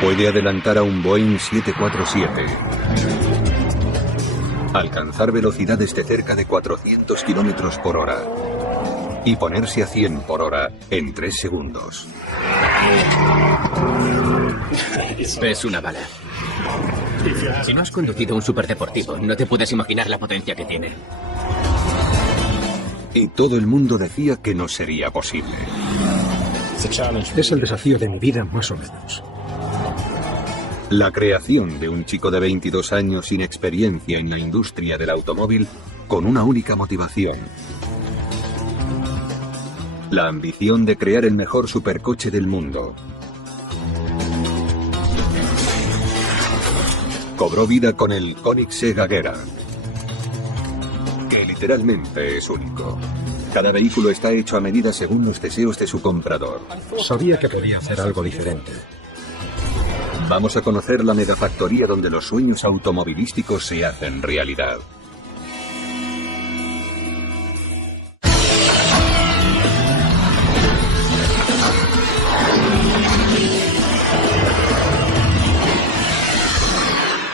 Puede adelantar a un Boeing 747, alcanzar velocidades de cerca de 400 kilómetros por hora y ponerse a 100 por hora en 3 segundos. Es una bala. Si no has conducido un superdeportivo, no te puedes imaginar la potencia que tiene. Y todo el mundo decía que no sería posible. Es el desafío de mi vida, más o menos. La creación de un chico de 22 años sin experiencia en la industria del automóvil con una única motivación. La ambición de crear el mejor supercoche del mundo. Cobró vida con el Koenigsegg Agera, que literalmente es único. Cada vehículo está hecho a medida según los deseos de su comprador. Sabía que podía hacer algo diferente. Vamos a conocer la megafactoría donde los sueños automovilísticos se hacen realidad.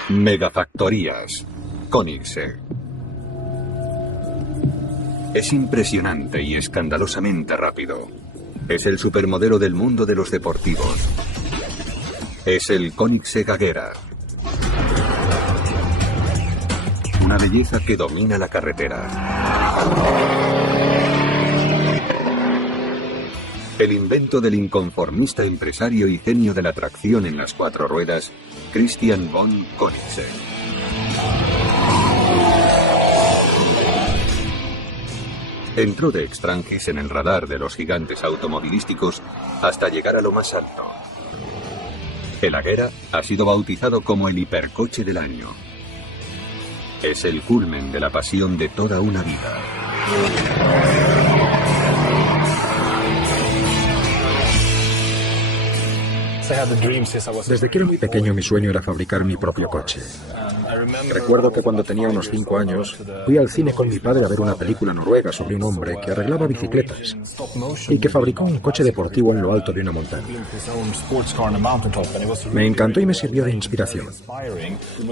Megafactorías. Koenigsegg. Es impresionante y escandalosamente rápido. Es el supermodelo del mundo de los deportivos. Es el Koenigsegg Agera. Una belleza que domina la carretera. El invento del inconformista empresario y genio de la tracción en las 4 ruedas, Christian von Koenigsegg. Entró de extranjis en el radar de los gigantes automovilísticos hasta llegar a lo más alto. El Agera ha sido bautizado como el hipercoche del año. Es el culmen de la pasión de toda una vida. Desde que era muy pequeño mi sueño era fabricar mi propio coche. Recuerdo que cuando tenía unos 5 años fui al cine con mi padre a ver una película noruega sobre un hombre que arreglaba bicicletas y que fabricó un coche deportivo en lo alto de una montaña. Me encantó y me sirvió de inspiración.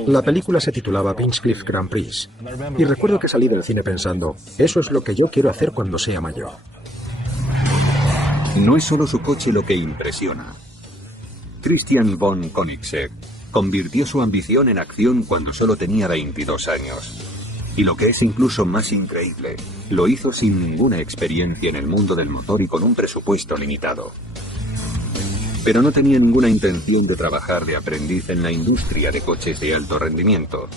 La película se titulaba Pinchcliffe Grand Prix y recuerdo que salí del cine pensando, eso es lo que yo quiero hacer cuando sea mayor. No es solo su coche lo que impresiona. Christian von Koenigsegg convirtió su ambición en acción cuando solo tenía 22 años. Y lo que es incluso más increíble, lo hizo sin ninguna experiencia en el mundo del motor y con un presupuesto limitado. Pero no tenía ninguna intención de trabajar de aprendiz en la industria de coches de alto rendimiento.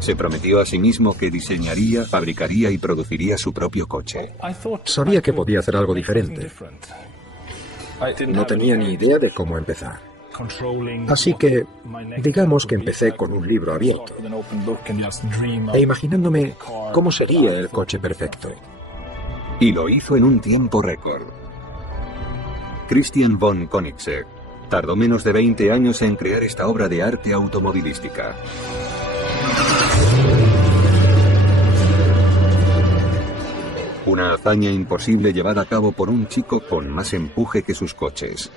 Se prometió a sí mismo que diseñaría, fabricaría y produciría su propio coche. Sabía que podía hacer algo diferente. No tenía ni idea de cómo empezar. Así que, digamos que empecé con un libro abierto e imaginándome cómo sería el coche perfecto. Y lo hizo en un tiempo récord. Christian von Koenigsegg tardó menos de 20 años en crear esta obra de arte automovilística. Una hazaña imposible llevada a cabo por un chico con más empuje que sus coches.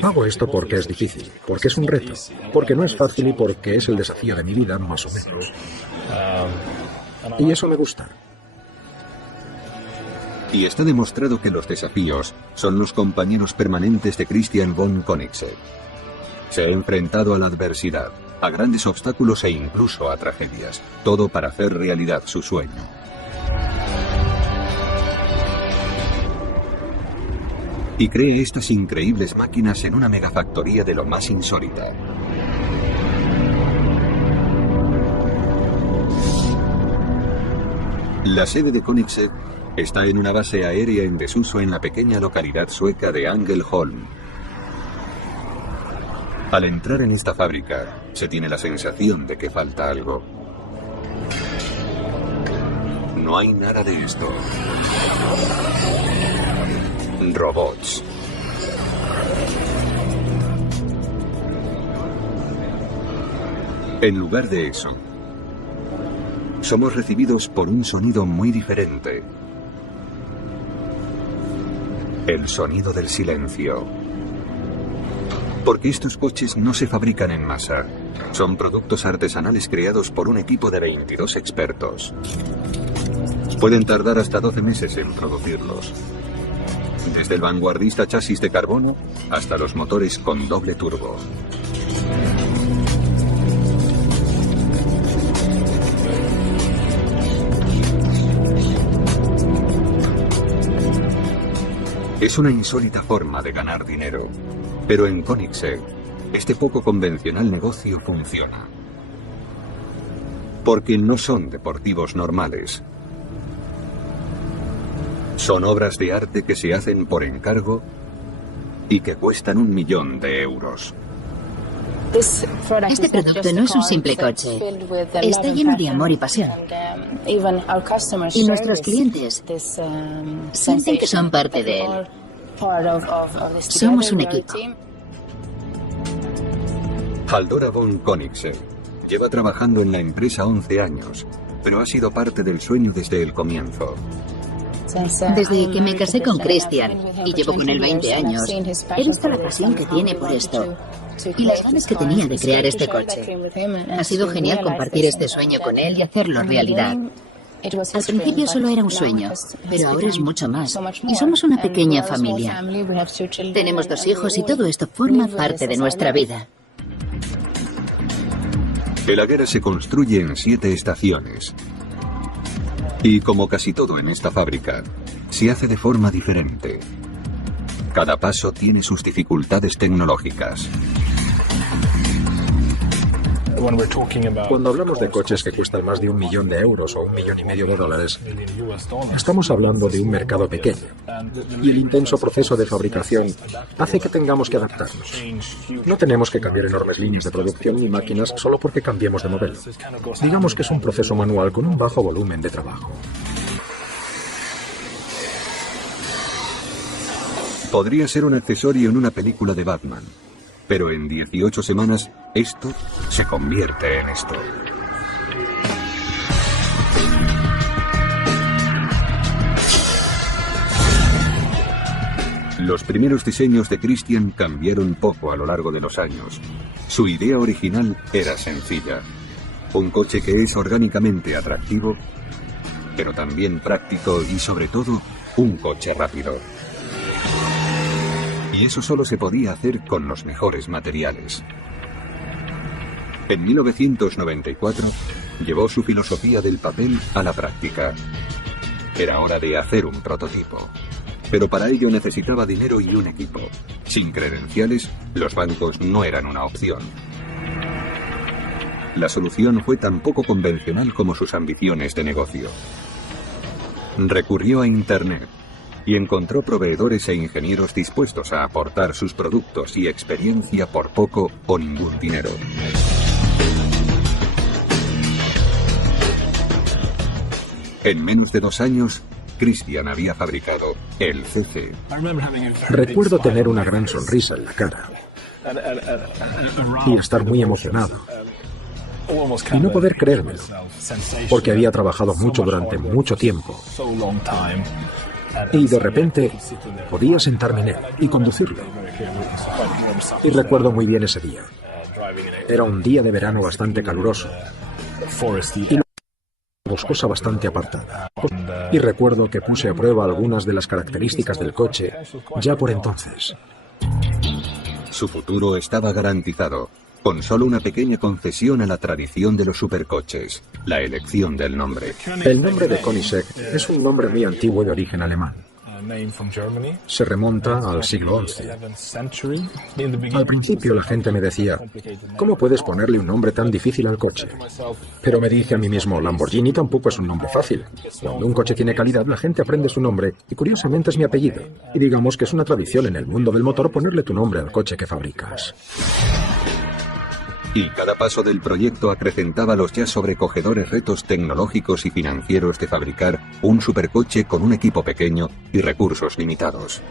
Hago esto porque es difícil, porque es un reto, porque no es fácil y porque es el desafío de mi vida, más o menos. Y eso me gusta. Y está demostrado que los desafíos son los compañeros permanentes de Christian von Koenigsegg. Se ha enfrentado a la adversidad, a grandes obstáculos e incluso a tragedias, todo para hacer realidad su sueño. Y crea estas increíbles máquinas en una megafactoría de lo más insólita. La sede de Koenigsegg está en una base aérea en desuso en la pequeña localidad sueca de Ängelholm. Al entrar en esta fábrica, se tiene la sensación de que falta algo. No hay nada de esto. Robots. En lugar de eso, somos recibidos por un sonido muy diferente. El sonido del silencio. Porque estos coches no se fabrican en masa. Son productos artesanales creados por un equipo de 22 expertos. Pueden tardar hasta 12 meses en producirlos. Desde el vanguardista chasis de carbono hasta los motores con doble turbo. Es una insólita forma de ganar dinero, pero en Koenigsegg, este poco convencional negocio funciona. Porque no son deportivos normales. Son obras de arte que se hacen por encargo y que cuestan 1 millón de euros. Este producto no es un simple coche. Está lleno de amor y pasión. Y nuestros clientes sienten que son parte de él. Somos un equipo. Haldora von Koenigsegg lleva trabajando en la empresa 11 años, pero ha sido parte del sueño desde el comienzo. Desde que me casé con Christian, y llevo con él 20 años, he visto la pasión que tiene por esto y las ganas que tenía de crear este coche. Ha sido genial compartir este sueño con él y hacerlo realidad. Al principio solo era un sueño, pero ahora es mucho más. Y somos una pequeña familia. Tenemos 2 hijos y todo esto forma parte de nuestra vida. El Agera se construye en 7 estaciones. Y como casi todo en esta fábrica, se hace de forma diferente. Cada paso tiene sus dificultades tecnológicas. Cuando hablamos de coches que cuestan más de 1 millón de euros o 1,5 millones de dólares, estamos hablando de un mercado pequeño. Y el intenso proceso de fabricación hace que tengamos que adaptarnos. No tenemos que cambiar enormes líneas de producción ni máquinas solo porque cambiemos de modelo. Digamos que es un proceso manual con un bajo volumen de trabajo. Podría ser un accesorio en una película de Batman, pero en 18 semanas esto se convierte en esto. Los primeros diseños de Christian cambiaron poco a lo largo de los años. Su idea original era sencilla. Un coche que es orgánicamente atractivo, pero también práctico y sobre todo un coche rápido. Y eso solo se podía hacer con los mejores materiales. En 1994 llevó su filosofía del papel a la práctica. Era hora de hacer un prototipo. Pero para ello necesitaba dinero y un equipo. Sin credenciales, los bancos no eran una opción. La solución fue tan poco convencional como sus ambiciones de negocio. Recurrió a Internet y encontró proveedores e ingenieros dispuestos a aportar sus productos y experiencia por poco o ningún dinero. En menos de 2 años, Christian había fabricado el CC. Recuerdo tener una gran sonrisa en la cara y estar muy emocionado y no poder creérmelo, porque había trabajado mucho durante mucho tiempo y de repente podía sentarme en él y conducirlo. Y recuerdo muy bien ese día. Era un día de verano bastante caluroso y boscosa bastante apartada. Y recuerdo que puse a prueba algunas de las características del coche ya por entonces. Su futuro estaba garantizado, con solo una pequeña concesión a la tradición de los supercoches, la elección del nombre. El nombre de Koenigsegg es un nombre muy antiguo de origen alemán. Se remonta al siglo XI. Al principio la gente me decía, ¿cómo puedes ponerle un nombre tan difícil al coche? Pero me dije a mí mismo, Lamborghini tampoco es un nombre fácil. Cuando un coche tiene calidad, la gente aprende su nombre y curiosamente es mi apellido. Y digamos que es una tradición en el mundo del motor ponerle tu nombre al coche que fabricas. Y cada paso del proyecto acrecentaba los ya sobrecogedores retos tecnológicos y financieros de fabricar un supercoche con un equipo pequeño y recursos limitados.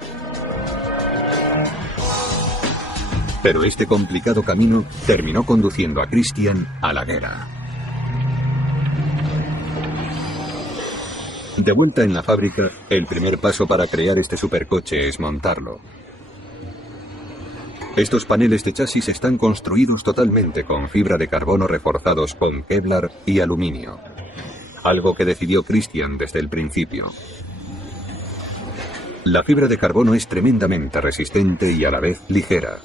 Pero este complicado camino terminó conduciendo a Christian a la guerra. De vuelta en la fábrica, el primer paso para crear este supercoche es montarlo. Estos paneles de chasis están construidos totalmente con fibra de carbono reforzados con Kevlar y aluminio, algo que decidió Christian desde el principio. La fibra de carbono es tremendamente resistente y a la vez ligera,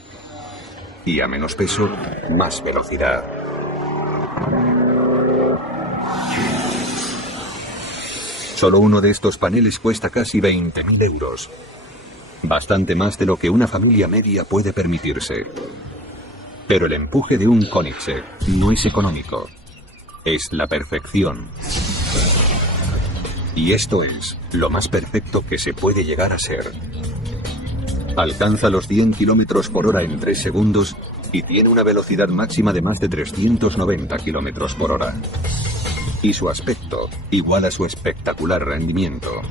y a menos peso, más velocidad. Solo uno de estos paneles cuesta casi 20.000 euros. Bastante más de lo que una familia media puede permitirse. Pero el empuje de un Koenigsegg no es económico. Es la perfección. Y esto es lo más perfecto que se puede llegar a ser. Alcanza los 100 km por hora en 3 segundos y tiene una velocidad máxima de más de 390 km por hora. Y su aspecto iguala su espectacular rendimiento.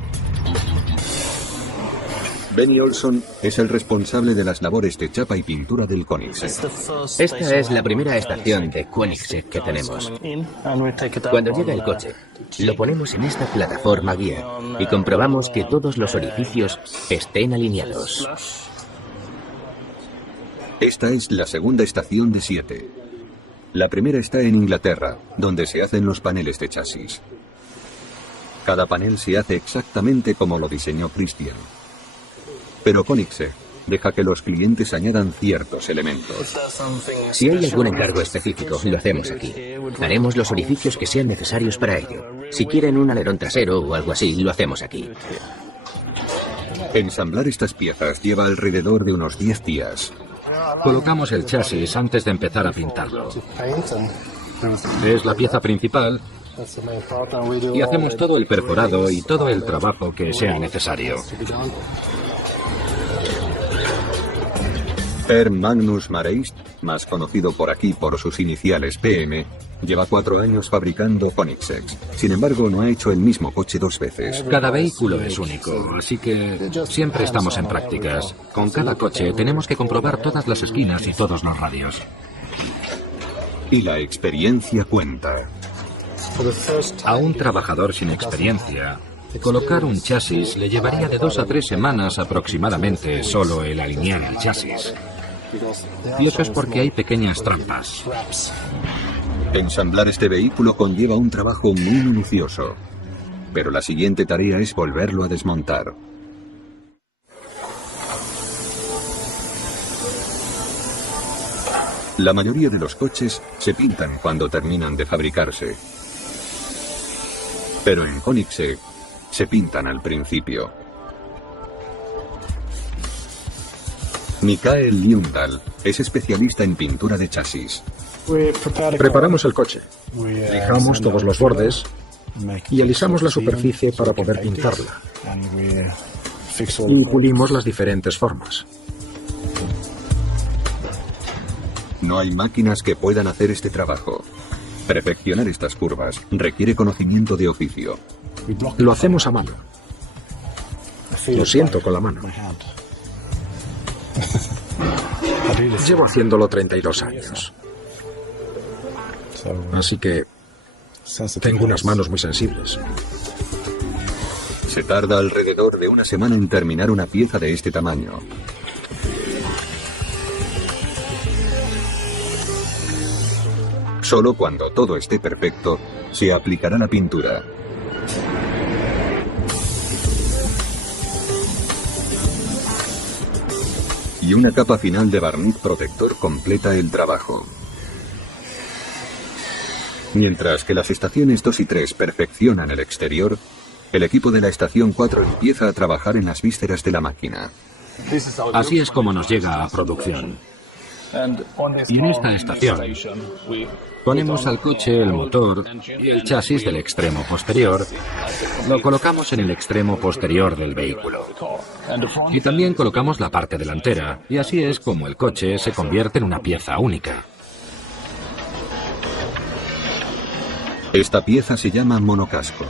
Benny Olson es el responsable de las labores de chapa y pintura del Koenigsegg. Esta es la primera estación de Koenigsegg que tenemos. Cuando llega el coche, lo ponemos en esta plataforma guía y comprobamos que todos los orificios estén alineados. Esta es la segunda estación de 7. La primera está en Inglaterra, donde se hacen los paneles de chasis. Cada panel se hace exactamente como lo diseñó Christian. Pero Koenigsegg deja que los clientes añadan ciertos elementos. Si hay algún encargo específico, lo hacemos aquí. Haremos los orificios que sean necesarios para ello. Si quieren un alerón trasero o algo así, lo hacemos aquí. Ensamblar estas piezas lleva alrededor de unos 10 días. Colocamos el chasis antes de empezar a pintarlo. Es la pieza principal y hacemos todo el perforado y todo el trabajo que sea necesario. Per Magnus Mareist, más conocido por aquí por sus iniciales PM, lleva 4 años fabricando Koenigseggs. Sin embargo, no ha hecho el mismo coche 2 veces. Cada vehículo es único, así que siempre estamos en prácticas. Con cada coche tenemos que comprobar todas las esquinas y todos los radios. Y la experiencia cuenta. A un trabajador sin experiencia, colocar un chasis le llevaría de 2 a 3 semanas aproximadamente solo el alinear el chasis. Y eso es porque hay pequeñas trampas. Ensamblar este vehículo conlleva un trabajo muy minucioso, pero la siguiente tarea es volverlo a desmontar. La mayoría de los coches se pintan cuando terminan de fabricarse, pero en Koenigsegg se pintan al principio. Mikael Ljungdahl es especialista en pintura de chasis. Preparamos el coche, lijamos todos los bordes y alisamos la superficie para poder pintarla. Y pulimos las diferentes formas. No hay máquinas que puedan hacer este trabajo. Perfeccionar estas curvas requiere conocimiento de oficio. Lo hacemos a mano. Lo siento con la mano. Llevo haciéndolo 32 años. Así que tengo unas manos muy sensibles. Se tarda alrededor de una semana en terminar una pieza de este tamaño. Solo cuando todo esté perfecto, se aplicará la pintura. Y una capa final de barniz protector completa el trabajo. Mientras que las estaciones 2 y 3 perfeccionan el exterior, el equipo de la estación 4 empieza a trabajar en las vísceras de la máquina. Así es como nos llega a producción. Y en esta estación ponemos al coche el motor y el chasis del extremo posterior. Lo colocamos en el extremo posterior del vehículo. Y también colocamos la parte delantera. Y así es como el coche se convierte en una pieza única. Esta pieza se llama monocasco.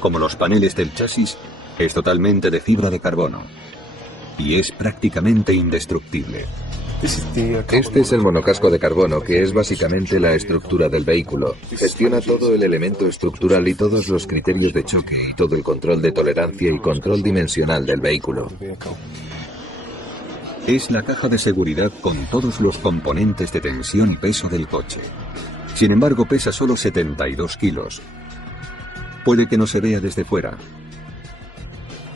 Como los paneles del chasis, es totalmente de fibra de carbono. Y es prácticamente indestructible. Este es el monocasco de carbono, que es básicamente la estructura del vehículo. Gestiona todo el elemento estructural y todos los criterios de choque y todo el control de tolerancia y control dimensional del vehículo. es la caja de seguridad con todos los componentes de tensión y peso del coche. Sin embargo, pesa solo 72 kilos. Puede que no se vea desde fuera,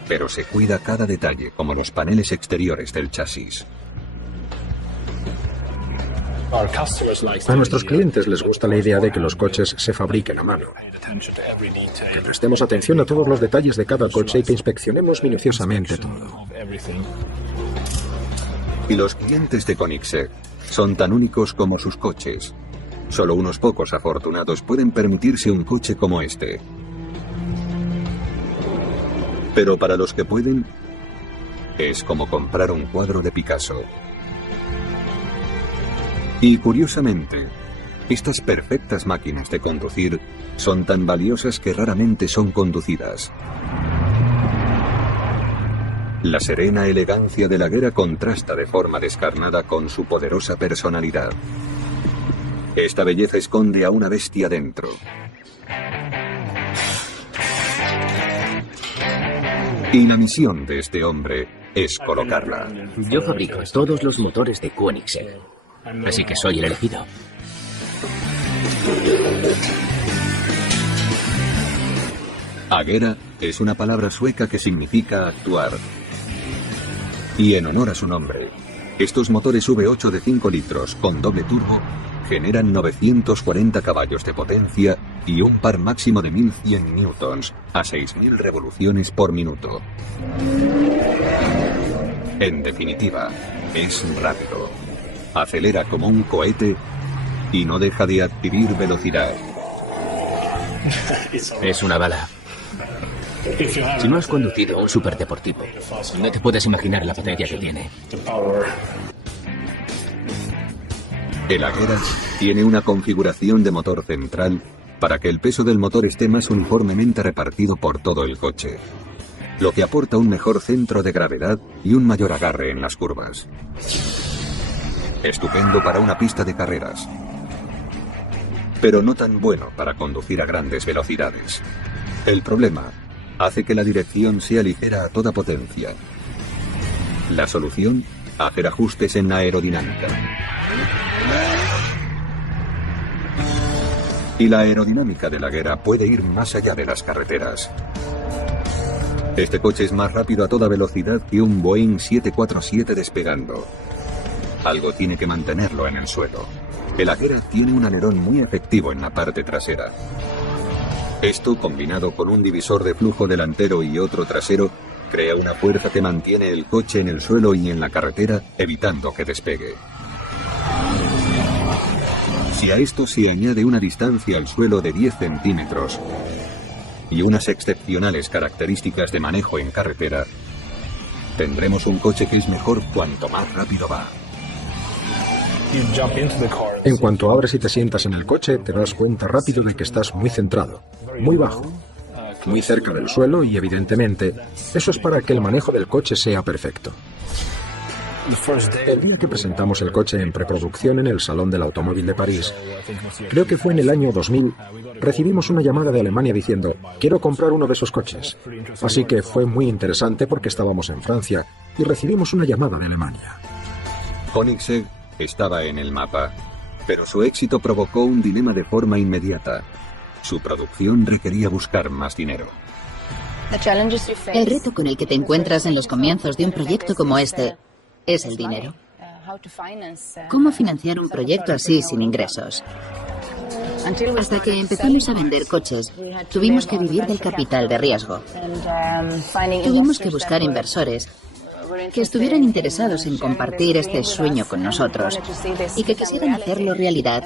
pero se cuida cada detalle, como los paneles exteriores del chasis. A nuestros clientes les gusta la idea de que los coches se fabriquen a mano, que prestemos atención a todos los detalles de cada coche y que inspeccionemos minuciosamente todo. Y los clientes de Koenigsegg son tan únicos como sus coches. Solo unos pocos afortunados pueden permitirse un coche como este. Pero para los que pueden, es como comprar un cuadro de Picasso. Y curiosamente, estas perfectas máquinas de conducir son tan valiosas que raramente son conducidas. La serena elegancia de la Agera contrasta de forma descarnada con su poderosa personalidad. Esta belleza esconde a una bestia dentro. Y la misión de este hombre es colocarla. Yo fabrico todos los motores de Koenigsegg, así que soy el elegido. Agera es una palabra sueca que significa actuar. Y en honor a su nombre, estos motores V8 de 5 litros con doble turbo generan 940 caballos de potencia y un par máximo de 1100 newtons a 6000 revoluciones por minuto. En definitiva, es rápido. Acelera como un cohete y no deja de adquirir velocidad. Es una bala. Si no has conducido un superdeportivo, no te puedes imaginar la potencia que tiene. El Agera tiene una configuración de motor central para que el peso del motor esté más uniformemente repartido por todo el coche, lo que aporta un mejor centro de gravedad y un mayor agarre en las curvas. Estupendo para una pista de carreras, pero no tan bueno para conducir a grandes velocidades. El problema hace que la dirección sea ligera a toda potencia. La solución, hacer ajustes en la aerodinámica. Y la aerodinámica de la Agera puede ir más allá de las carreteras. Este coche es más rápido a toda velocidad que un Boeing 747 despegando. Algo tiene que mantenerlo en el suelo. El Agera tiene un alerón muy efectivo en la parte trasera. Esto, combinado con un divisor de flujo delantero y otro trasero, crea una fuerza que mantiene el coche en el suelo y en la carretera, evitando que despegue. Si a esto se añade una distancia al suelo de 10 centímetros y unas excepcionales características de manejo en carretera, tendremos un coche que es mejor cuanto más rápido va. En cuanto abres y te sientas en el coche, te das cuenta rápido de que estás muy centrado, muy bajo, muy cerca del suelo y, evidentemente, eso es para que el manejo del coche sea perfecto. El día que presentamos el coche en preproducción en el Salón del Automóvil de París, creo que fue en el año 2000, recibimos una llamada de Alemania diciendo: quiero comprar uno de esos coches. Así que fue muy interesante porque estábamos en Francia y recibimos una llamada de Alemania. Koenigsegg estaba en el mapa, pero su éxito provocó un dilema de forma inmediata. Su producción requería buscar más dinero. El reto con el que te encuentras en los comienzos de un proyecto como este es el dinero. ¿Cómo financiar un proyecto así sin ingresos? Hasta que empezamos a vender coches, tuvimos que vivir del capital de riesgo. Tuvimos que buscar inversores que estuvieran interesados en compartir este sueño con nosotros y que quisieran hacerlo realidad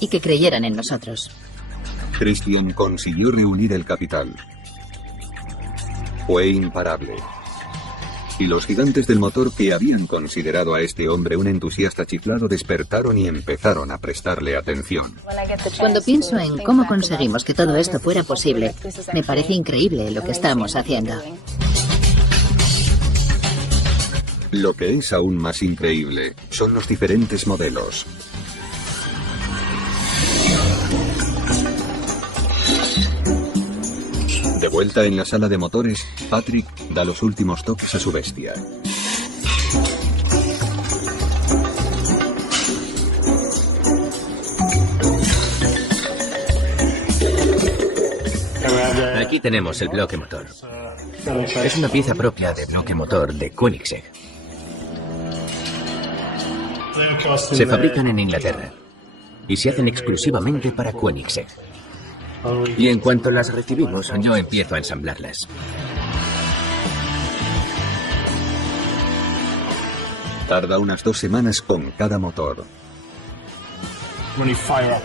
y que creyeran en nosotros. Christian consiguió reunir el capital. Fue imparable. Y los gigantes del motor que habían considerado a este hombre un entusiasta chiflado despertaron y empezaron a prestarle atención. Cuando pienso en cómo conseguimos que todo esto fuera posible, me parece increíble lo que estamos haciendo. Lo que es aún más increíble son los diferentes modelos. De vuelta en la sala de motores, Patrick da los últimos toques a su bestia. Aquí tenemos el bloque motor. Es una pieza propia de bloque motor de Koenigsegg. Se fabrican en Inglaterra y se hacen exclusivamente para Koenigsegg. Y en cuanto las recibimos, yo empiezo a ensamblarlas. Tarda unas 2 semanas con cada motor.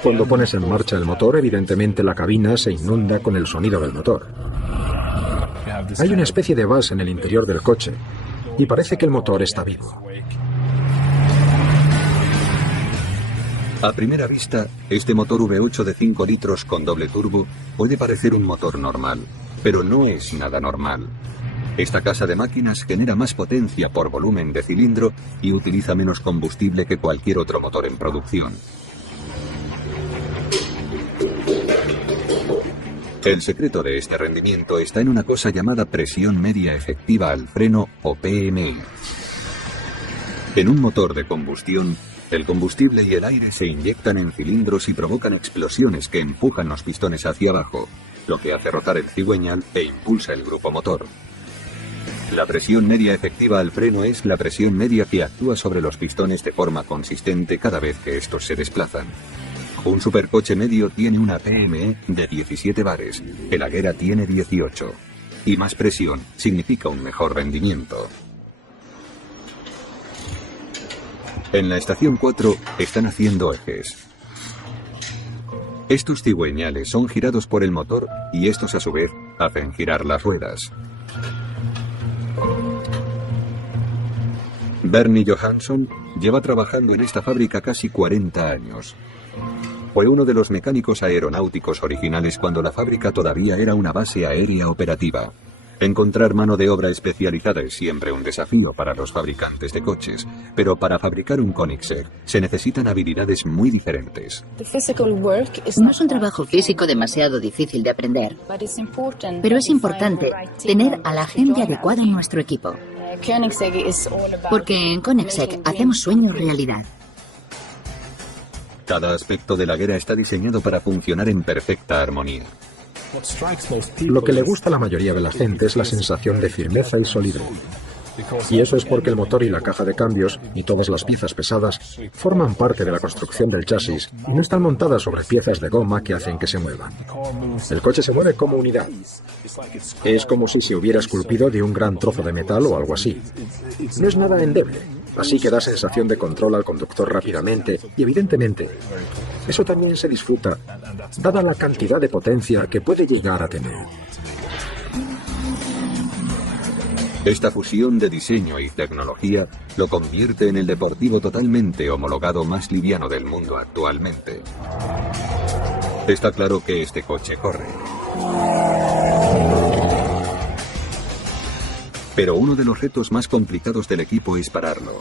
Cuando pones en marcha el motor, evidentemente la cabina se inunda con el sonido del motor. Hay una especie de bus en el interior del coche y parece que el motor está vivo. A primera vista, este motor V8 de 5 litros con doble turbo puede parecer un motor normal, pero no es nada normal. Esta casa de máquinas genera más potencia por volumen de cilindro y utiliza menos combustible que cualquier otro motor en producción. El secreto de este rendimiento está en una cosa llamada presión media efectiva al freno o PMI. En un motor de combustión, el combustible y el aire se inyectan en cilindros y provocan explosiones que empujan los pistones hacia abajo, lo que hace rotar el cigüeñal e impulsa el grupo motor. La presión media efectiva al freno es la presión media que actúa sobre los pistones de forma consistente cada vez que estos se desplazan. Un supercoche medio tiene una PME de 17 bares, el Agera tiene 18. Y más presión significa un mejor rendimiento. En la estación 4 están haciendo ejes. Estos cigüeñales son girados por el motor y estos a su vez hacen girar las ruedas. Bernie Johansson lleva trabajando en esta fábrica casi 40 años. Fue uno de los mecánicos aeronáuticos originales cuando la fábrica todavía era una base aérea operativa. Encontrar mano de obra especializada es siempre un desafío para los fabricantes de coches, pero para fabricar un Koenigsegg se necesitan habilidades muy diferentes. No es un trabajo físico demasiado difícil de aprender, pero es importante tener a la gente adecuada en nuestro equipo. Porque en Koenigsegg hacemos sueños realidad. Cada aspecto de la Agera está diseñado para funcionar en perfecta armonía. Lo que le gusta a la mayoría de la gente es la sensación de firmeza y solidez. Y eso es porque el motor y la caja de cambios y todas las piezas pesadas forman parte de la construcción del chasis y no están montadas sobre piezas de goma que hacen que se muevan. El coche se mueve como unidad. Es como si se hubiera esculpido de un gran trozo de metal o algo así. No es nada endeble, así que da sensación de control al conductor rápidamente y evidentemente eso también se disfruta, dada la cantidad de potencia que puede llegar a tener. Esta fusión de diseño y tecnología lo convierte en el deportivo totalmente homologado más liviano del mundo actualmente. Está claro que este coche corre. Pero uno de los retos más complicados del equipo es pararlo.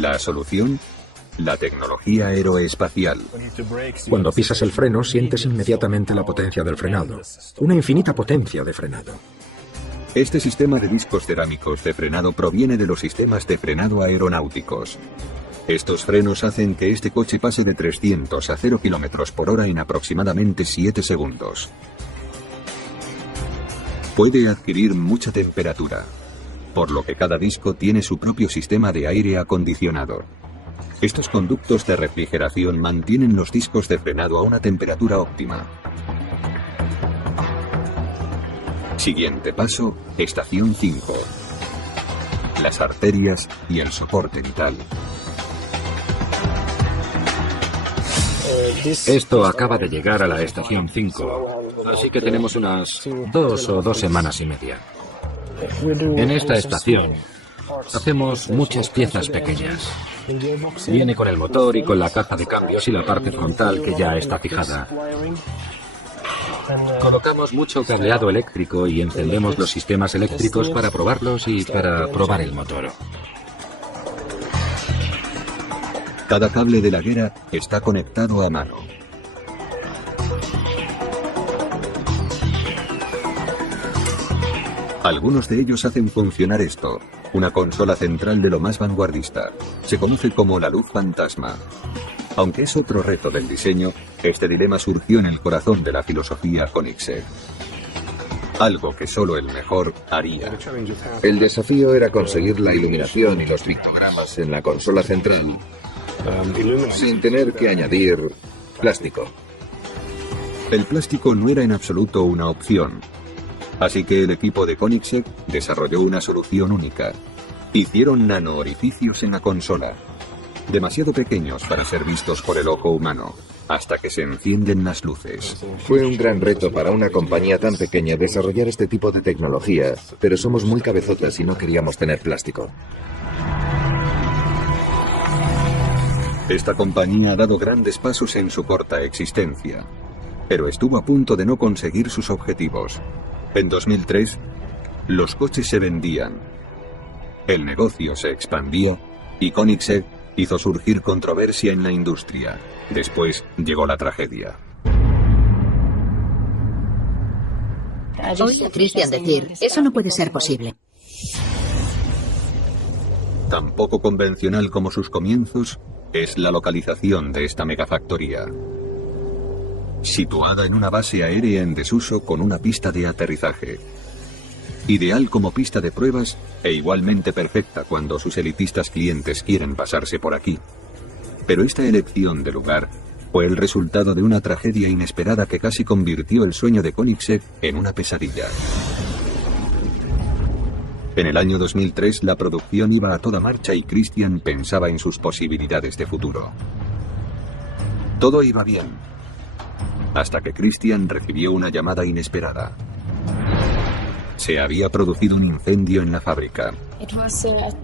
La solución: la tecnología aeroespacial. Cuando pisas el freno, sientes inmediatamente la potencia del frenado. Una infinita potencia de frenado. Este sistema de discos cerámicos de frenado proviene de los sistemas de frenado aeronáuticos. Estos frenos hacen que este coche pase de 300 a 0 km por hora en aproximadamente 7 segundos. Puede adquirir mucha temperatura, por lo que cada disco tiene su propio sistema de aire acondicionado. Estos conductos de refrigeración mantienen los discos de frenado a una temperatura óptima. Siguiente paso, estación 5. Las arterias y el soporte vital. Esto acaba de llegar a la estación 5, así que tenemos unas 2 o 2 semanas y media. En esta estación hacemos muchas piezas pequeñas. Viene con el motor y con la caja de cambios y la parte frontal que ya está fijada. Colocamos mucho cableado eléctrico y encendemos los sistemas eléctricos para probarlos y para probar el motor. Cada cable de la Agera está conectado a mano. Algunos de ellos hacen funcionar esto, una consola central de lo más vanguardista. Se conoce como la luz fantasma. Aunque es otro reto del diseño, este dilema surgió en el corazón de la filosofía Koenigsegg. Algo que solo el mejor haría. El desafío era conseguir la iluminación y los pictogramas en la consola central sin tener que añadir plástico. El plástico no era en absoluto una opción, así que el equipo de Koenigsegg desarrolló una solución única. Hicieron nano orificios en la consola, demasiado pequeños para ser vistos por el ojo humano, hasta que se encienden las luces. Fue un gran reto para una compañía tan pequeña desarrollar este tipo de tecnología, pero somos muy cabezotas y no queríamos tener plástico. Esta compañía ha dado grandes pasos en su corta existencia, pero estuvo a punto de no conseguir sus objetivos. En 2003, los coches se vendían, el negocio se expandía y Koenigsegg hizo surgir controversia en la industria. Después llegó la tragedia. Oí a Christian decir, eso no puede ser posible. Tan poco convencional como sus comienzos es la localización de esta megafactoría. Situada en una base aérea en desuso con una pista de aterrizaje. Ideal como pista de pruebas e igualmente perfecta cuando sus elitistas clientes quieren pasarse por aquí. Pero esta elección de lugar fue el resultado de una tragedia inesperada que casi convirtió el sueño de Koenigsegg en una pesadilla. En el año 2003 la producción iba a toda marcha y Christian pensaba en sus posibilidades de futuro. Todo iba bien, hasta que Christian recibió una llamada inesperada. Se había producido un incendio en la fábrica.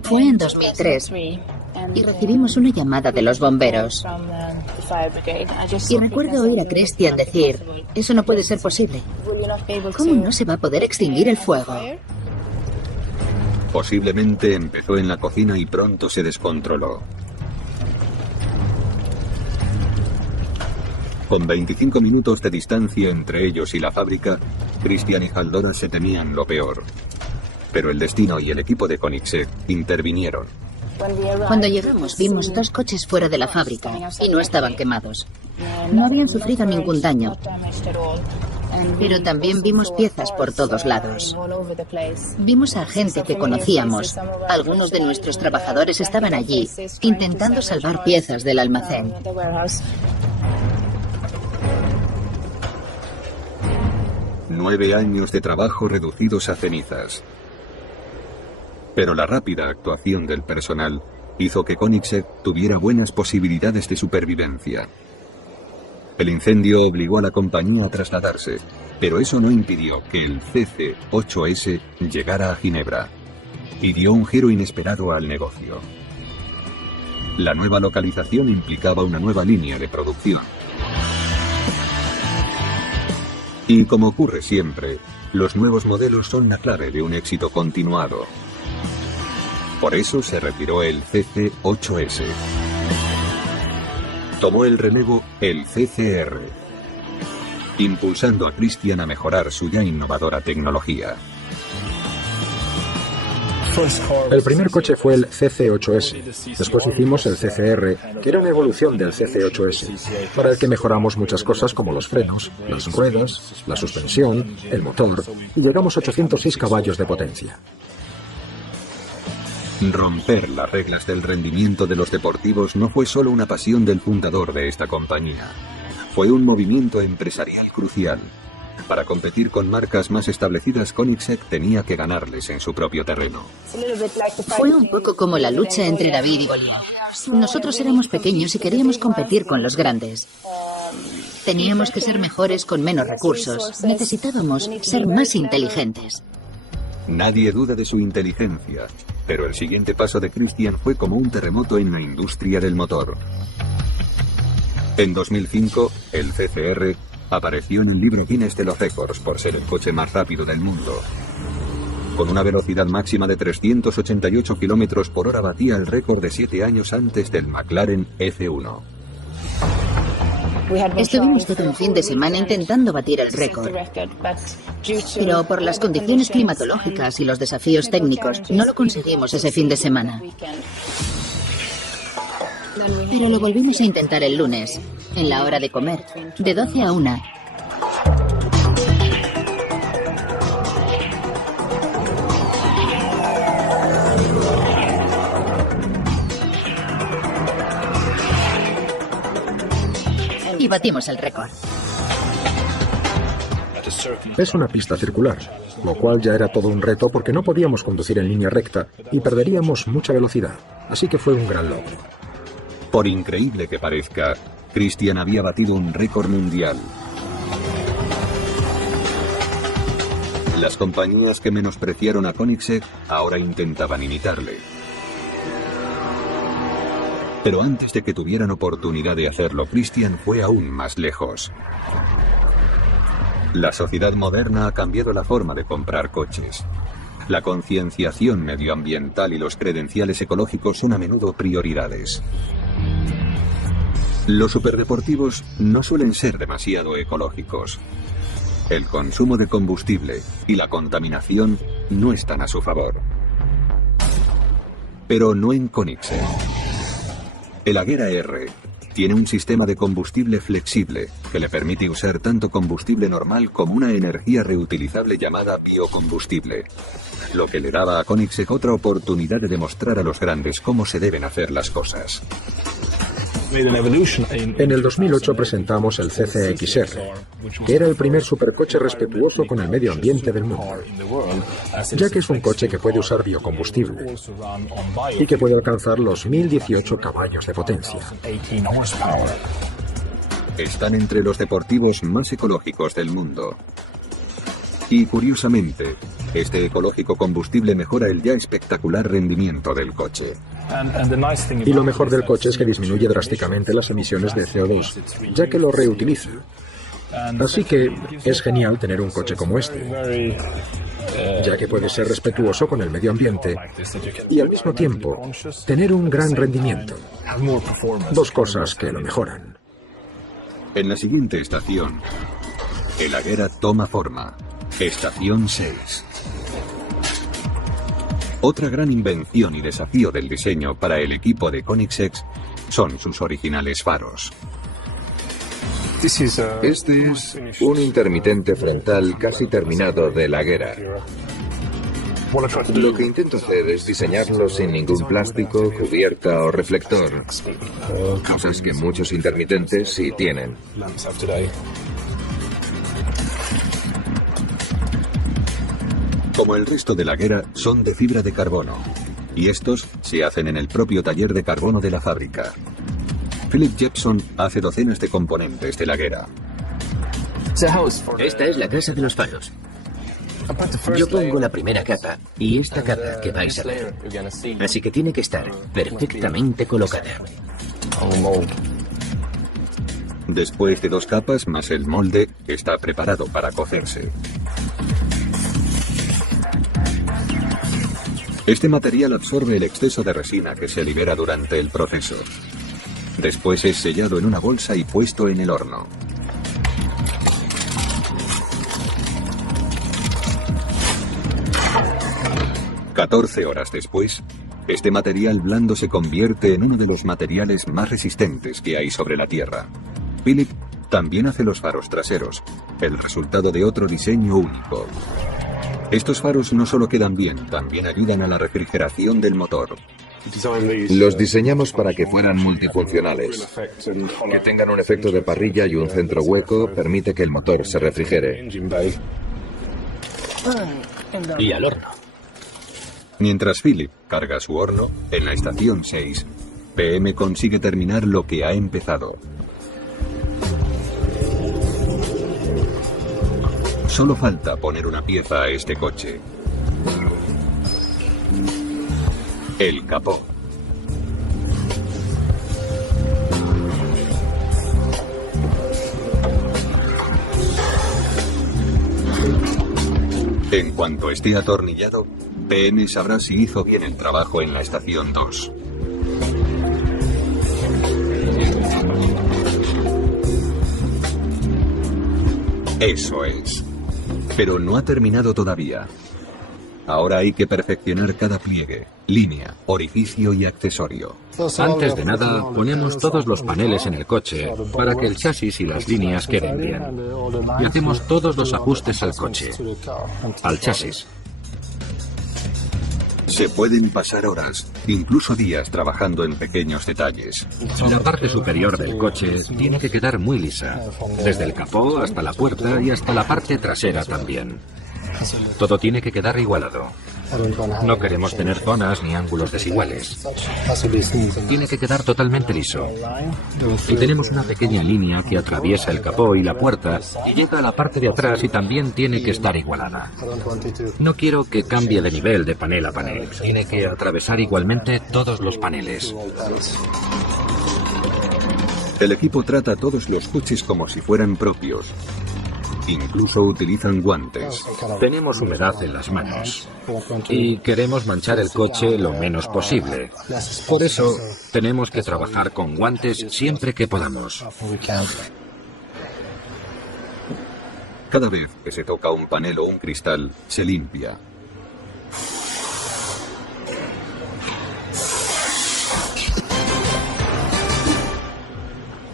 Fue en 2003 y recibimos una llamada de los bomberos. Y recuerdo oír a Christian decir, eso no puede ser posible. ¿Cómo no se va a poder extinguir el fuego? Posiblemente empezó en la cocina y pronto se descontroló. Con 25 minutos de distancia entre ellos y la fábrica, Christian y Haldora se temían lo peor. Pero el destino y el equipo de Koenigsegg intervinieron. Cuando llegamos vimos 2 coches fuera de la fábrica y no estaban quemados. No habían sufrido ningún daño. Pero también vimos piezas por todos lados. Vimos a gente que conocíamos. Algunos de nuestros trabajadores estaban allí, intentando salvar piezas del almacén. Nueve años de trabajo reducidos a cenizas. Pero la rápida actuación del personal hizo que Koenigsegg tuviera buenas posibilidades de supervivencia. El incendio obligó a la compañía a trasladarse, pero eso no impidió que el CC-8S llegara a Ginebra y dio un giro inesperado al negocio. La nueva localización implicaba una nueva línea de producción. Y como ocurre siempre, los nuevos modelos son la clave de un éxito continuado. Por eso se retiró el CC-8S. Tomó el relevo el CCR, impulsando a Christian a mejorar su ya innovadora tecnología. El primer coche fue el CC8S. Después hicimos el CCR, que era una evolución del CC8S, para el que mejoramos muchas cosas como los frenos, las ruedas, la suspensión, el motor, y llegamos a 806 caballos de potencia. Romper las reglas del rendimiento de los deportivos no fue solo una pasión del fundador de esta compañía. Fue un movimiento empresarial crucial. Para competir con marcas más establecidas, Koenigsegg tenía que ganarles en su propio terreno. Fue un poco como la lucha entre David y Goliat. Nosotros éramos pequeños y queríamos competir con los grandes. Teníamos que ser mejores con menos recursos. Necesitábamos ser más inteligentes. Nadie duda de su inteligencia, pero el siguiente paso de Christian fue como un terremoto en la industria del motor. En 2005, el CCR apareció en el libro Guinness de los récords por ser el coche más rápido del mundo. Con una velocidad máxima de 388 km por hora batía el récord de 7 años antes del McLaren F1. Estuvimos todo un fin de semana intentando batir el récord. Pero por las condiciones climatológicas y los desafíos técnicos, no lo conseguimos ese fin de semana. Pero lo volvimos a intentar el lunes, en la hora de comer, de 12 a 1. Y batimos el récord. Es una pista circular, lo cual ya era todo un reto porque no podíamos conducir en línea recta y perderíamos mucha velocidad, así que fue un gran logro. Por increíble que parezca, Christian había batido un récord mundial. Las compañías que menospreciaron a Koenigsegg ahora intentaban imitarle. Pero antes de que tuvieran oportunidad de hacerlo, Christian fue aún más lejos. La sociedad moderna ha cambiado la forma de comprar coches. La concienciación medioambiental y los credenciales ecológicos son a menudo prioridades. Los superdeportivos no suelen ser demasiado ecológicos. El consumo de combustible y la contaminación no están a su favor. Pero no en Koenigsegg. El Agera R tiene un sistema de combustible flexible que le permite usar tanto combustible normal como una energía reutilizable llamada biocombustible, lo que le daba a Koenigsegg otra oportunidad de demostrar a los grandes cómo se deben hacer las cosas. En el 2008 presentamos el CCXR, que era el primer supercoche respetuoso con el medio ambiente del mundo, ya que es un coche que puede usar biocombustible y que puede alcanzar los 1018 caballos de potencia. Están entre los deportivos más ecológicos del mundo. Y curiosamente, este ecológico combustible mejora el ya espectacular rendimiento del coche. Y lo mejor del coche es que disminuye drásticamente las emisiones de CO2, ya que lo reutiliza. Así que es genial tener un coche como este, ya que puede ser respetuoso con el medio ambiente y al mismo tiempo tener un gran rendimiento. Dos cosas que lo mejoran. En la siguiente estación, el Agera toma forma. Estación 6. Otra gran invención y desafío del diseño para el equipo de Koenigsegg son sus originales faros. Este es un intermitente frontal casi terminado del Agera. Lo que intento hacer es diseñarlo sin ningún plástico, cubierta o reflector, cosas que muchos intermitentes sí tienen. Como el resto de la Agera, son de fibra de carbono, y estos se hacen en el propio taller de carbono de la fábrica. Philip Jepson hace docenas de componentes de la Agera. Esta es la casa de los faros. Yo pongo la primera capa y esta capa que vais a ver. Así que tiene que estar perfectamente colocada. Después de 2 capas más el molde, está preparado para cocerse. Este material absorbe el exceso de resina que se libera durante el proceso. Después es sellado en una bolsa y puesto en el horno. ...14 horas después, este material blando se convierte en uno de los materiales más resistentes que hay sobre la Tierra. Philip también hace los faros traseros, el resultado de otro diseño único. Estos faros no solo quedan bien, también ayudan a la refrigeración del motor. Los diseñamos para que fueran multifuncionales. Que tengan un efecto de parrilla y un centro hueco permite que el motor se refrigere. Y al horno. Mientras Philip carga su horno, en la estación 6, PM consigue terminar lo que ha empezado. Solo falta poner una pieza a este coche. El capó. En cuanto esté atornillado, PM sabrá si hizo bien el trabajo en la estación 2. Eso es. Pero no ha terminado todavía. Ahora hay que perfeccionar cada pliegue, línea, orificio y accesorio. Antes de nada, ponemos todos los paneles en el coche para que el chasis y las líneas queden bien. Y hacemos todos los ajustes al coche, al chasis. Se pueden pasar horas, incluso días, trabajando en pequeños detalles. La parte superior del coche tiene que quedar muy lisa, desde el capó hasta la puerta y hasta la parte trasera también. Todo tiene que quedar igualado. No queremos tener zonas ni ángulos desiguales. Tiene que quedar totalmente liso. Y tenemos una pequeña línea que atraviesa el capó y la puerta y llega a la parte de atrás y también tiene que estar igualada. No quiero que cambie de nivel de panel a panel. Tiene que atravesar igualmente todos los paneles. El equipo trata a todos los coches como si fueran propios. Incluso utilizan guantes. Tenemos humedad en las manos y queremos manchar el coche lo menos posible. Por eso tenemos que trabajar con guantes siempre que podamos. Cada vez que se toca un panel o un cristal, se limpia.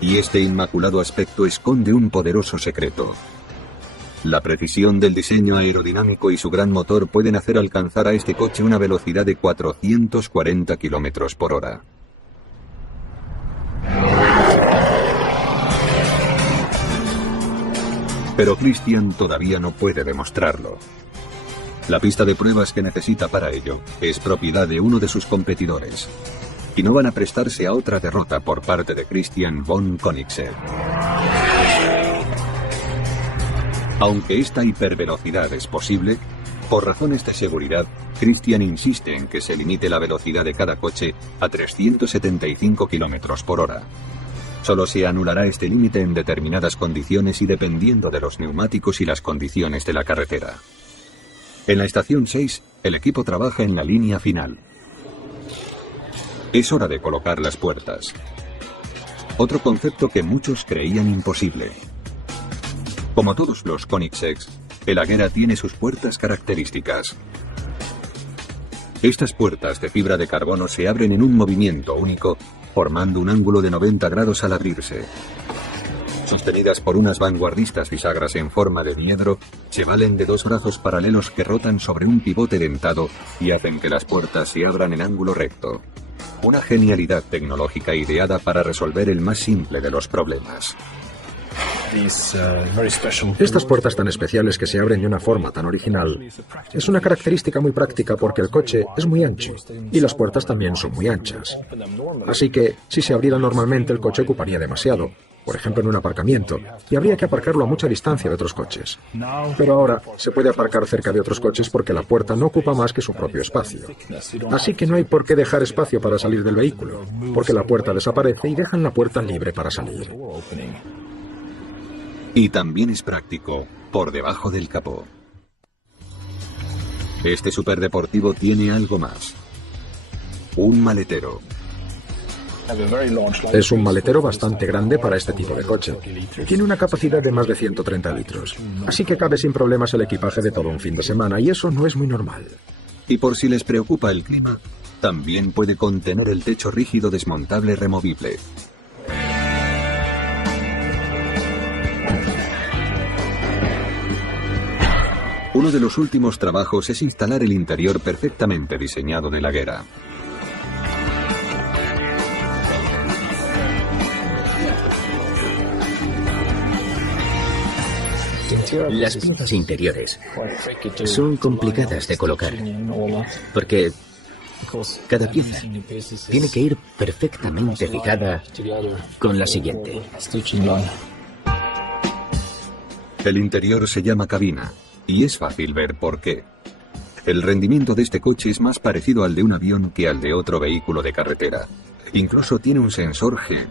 Y este inmaculado aspecto esconde un poderoso secreto. La precisión del diseño aerodinámico y su gran motor pueden hacer alcanzar a este coche una velocidad de 440 kilómetros por hora. Pero Christian todavía no puede demostrarlo. La pista de pruebas que necesita para ello es propiedad de uno de sus competidores. Y no van a prestarse a otra derrota por parte de Christian von Koenigsegg. Aunque esta hipervelocidad es posible, por razones de seguridad, Christian insiste en que se limite la velocidad de cada coche a 375 kilómetros por hora. Solo se anulará este límite en determinadas condiciones y dependiendo de los neumáticos y las condiciones de la carretera. En la estación 6, el equipo trabaja en la línea final. Es hora de colocar las puertas. Otro concepto que muchos creían imposible. Como todos los Koenigseggs, el Agera tiene sus puertas características. Estas puertas de fibra de carbono se abren en un movimiento único, formando un ángulo de 90 grados al abrirse. Sostenidas por unas vanguardistas bisagras en forma de diedro, se valen de dos brazos paralelos que rotan sobre un pivote dentado y hacen que las puertas se abran en ángulo recto. Una genialidad tecnológica ideada para resolver el más simple de los problemas. Estas puertas tan especiales que se abren de una forma tan original es una característica muy práctica porque el coche es muy ancho y las puertas también son muy anchas. Así que si se abriera normalmente el coche ocuparía demasiado, por ejemplo en un aparcamiento, y habría que aparcarlo a mucha distancia de otros coches. Pero ahora se puede aparcar cerca de otros coches porque la puerta no ocupa más que su propio espacio. Así que no hay por qué dejar espacio para salir del vehículo, porque la puerta desaparece y dejan la puerta libre para salir. Y también es práctico, por debajo del capó. Este superdeportivo tiene algo más. Un maletero. Es un maletero bastante grande para este tipo de coche. Tiene una capacidad de más de 130 litros. Así que cabe sin problemas el equipaje de todo un fin de semana, y eso no es muy normal. Y por si les preocupa el clima, también puede contener el techo rígido desmontable removible. Uno de los últimos trabajos es instalar el interior perfectamente diseñado del Agera. Las piezas interiores son complicadas de colocar, porque cada pieza tiene que ir perfectamente fijada con la siguiente. El interior se llama cabina, y es fácil ver por qué. El rendimiento de este coche es más parecido al de un avión que al de otro vehículo de carretera. Incluso tiene un sensor G.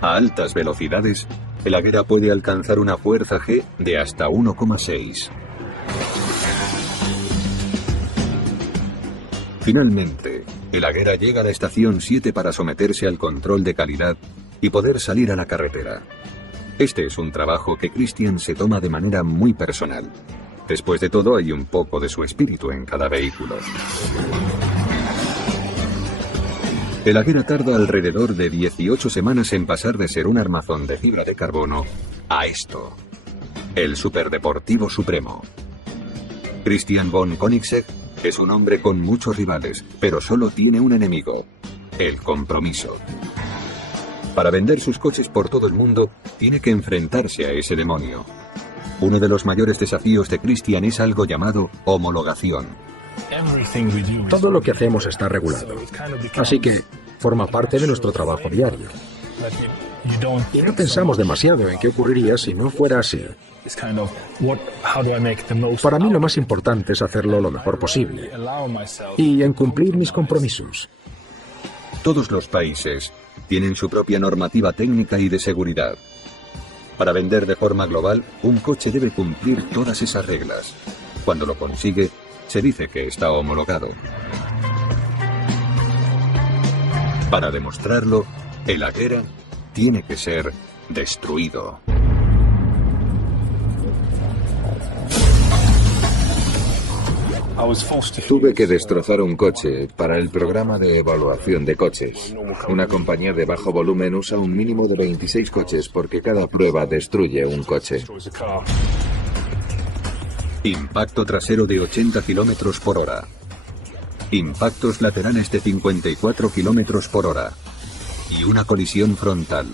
A altas velocidades, el Agera puede alcanzar una fuerza G de hasta 1,6. Finalmente, el Agera llega a la estación 7 para someterse al control de calidad y poder salir a la carretera. Este es un trabajo que Christian se toma de manera muy personal. Después de todo, hay un poco de su espíritu en cada vehículo. El Agera tarda alrededor de 18 semanas en pasar de ser un armazón de fibra de carbono a esto, el superdeportivo supremo. Christian von Koenigsegg es un hombre con muchos rivales, pero solo tiene un enemigo: el compromiso. Para vender sus coches por todo el mundo, tiene que enfrentarse a ese demonio. Uno de los mayores desafíos de Christian es algo llamado homologación. Todo lo que hacemos está regulado, así que forma parte de nuestro trabajo diario. Y no pensamos demasiado en qué ocurriría si no fuera así. Para mí lo más importante es hacerlo lo mejor posible y en cumplir mis compromisos. Todos los países tienen su propia normativa técnica y de seguridad. Para vender de forma global, un coche debe cumplir todas esas reglas. Cuando lo consigue, se dice que está homologado. Para demostrarlo, el Agera tiene que ser destruido. Tuve que destrozar un coche para el programa de evaluación de coches. Una compañía de bajo volumen usa un mínimo de 26 coches porque cada prueba destruye un coche. Impacto trasero de 80 km por hora. Impactos laterales de 54 km por hora. Y una colisión frontal.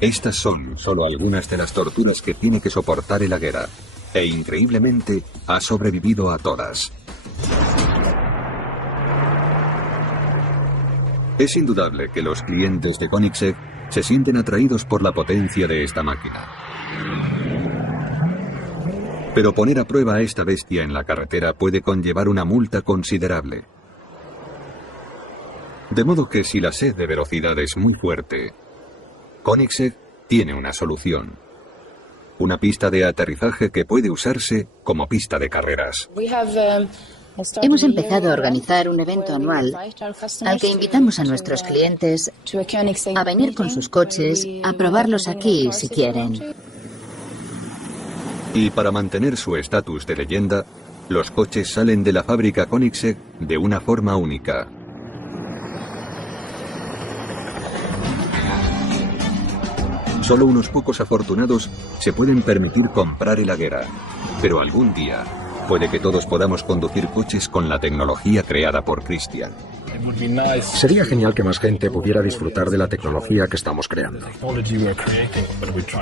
Estas son solo algunas de las torturas que tiene que soportar el Agera. E increíblemente ha sobrevivido a todas. Es indudable que los clientes de Koenigsegg se sienten atraídos por la potencia de esta máquina. Pero poner a prueba a esta bestia en la carretera puede conllevar una multa considerable. De modo que si la sed de velocidad es muy fuerte, Koenigsegg tiene una solución. Una pista de aterrizaje que puede usarse como pista de carreras. Hemos empezado a organizar un evento anual al que invitamos a nuestros clientes a venir con sus coches a probarlos aquí si quieren. Y para mantener su estatus de leyenda, los coches salen de la fábrica Koenigsegg de una forma única. Solo unos pocos afortunados se pueden permitir comprar el Agera, pero algún día puede que todos podamos conducir coches con la tecnología creada por Christian. Sería genial que más gente pudiera disfrutar de la tecnología que estamos creando.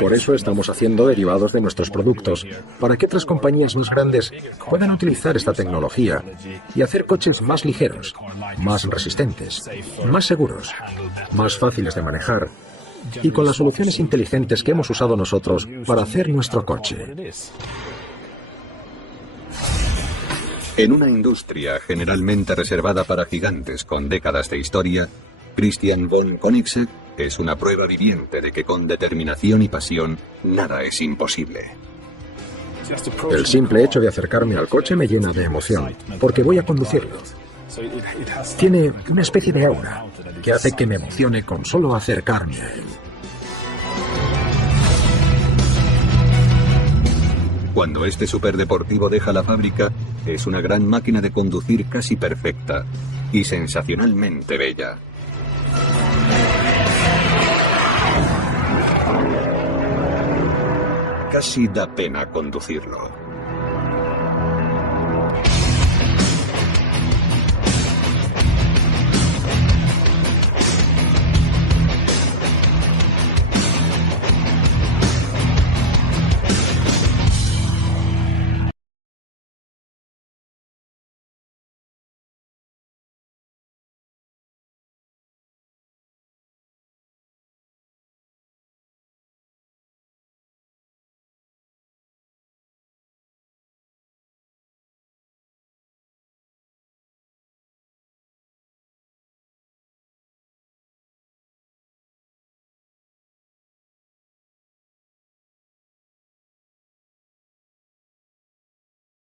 Por eso estamos haciendo derivados de nuestros productos, para que otras compañías más grandes puedan utilizar esta tecnología y hacer coches más ligeros, más resistentes, más seguros, más fáciles de manejar, y con las soluciones inteligentes que hemos usado nosotros para hacer nuestro coche. En una industria generalmente reservada para gigantes con décadas de historia, Christian von Koenigsegg es una prueba viviente de que con determinación y pasión nada es imposible. El simple hecho de acercarme al coche me llena de emoción, porque voy a conducirlo. Tiene una especie de aura que hace que me emocione con solo acercarme a él. Cuando este superdeportivo deja la fábrica, es una gran máquina de conducir casi perfecta y sensacionalmente bella. Casi da pena conducirlo.